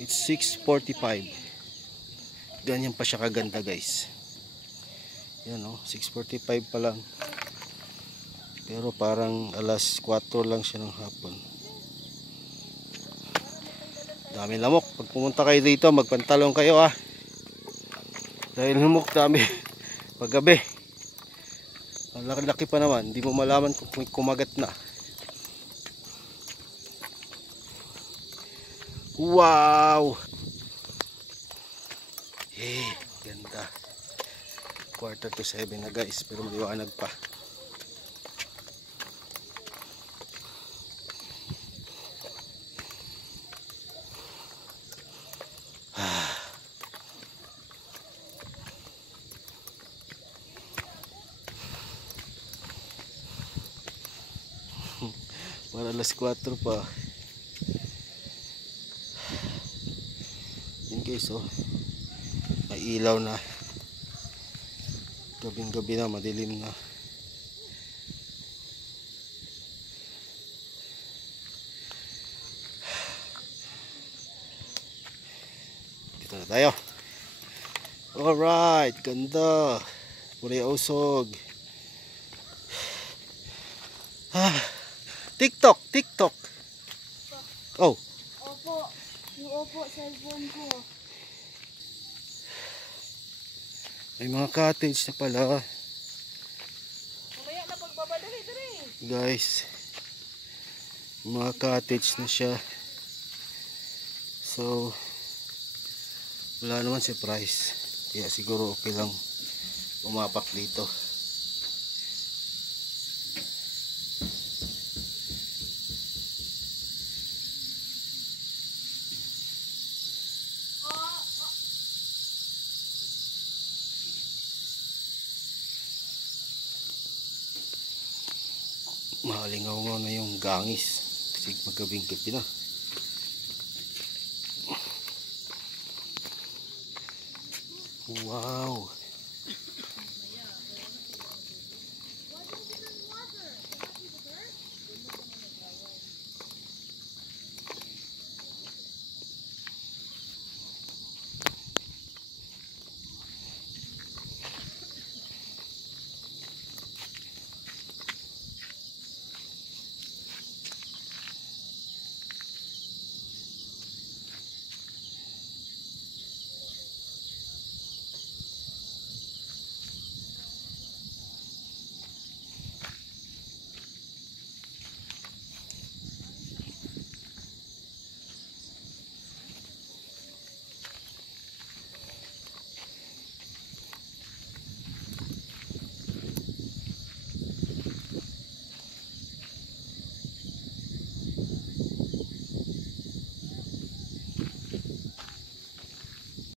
It's 6:45. Ganyan pa siya kaganda guys. Yan o, 6:45 pa lang. Pero parang alas 4 lang siya ng hapon. Dami lamok. Pag pumunta kayo dito, magpantalong kayo ah. Dahil lamok dami. Paggabi. Ang laki-laki pa naman. Hindi mo malaman kung kumagat na. Wow! Ganda. 6:45 na guys, pero maliwanag pa. Para alas 4 pa. Yan guys oh. May ilaw na. Gabing gabi na, madilim na. Dito na tayo. Alright, ganda. Puri usog. TikTok. Oh. Opo. Opo, cellphone ko. May mga cottage na pala. Mamaya na pagbabadali dali. Guys. Mga cottage na siya. So wala naman si price. Kaya siguro okay lang umapak dito. Mahalingaw na yung gangis kasi magabing gabi na. Wow.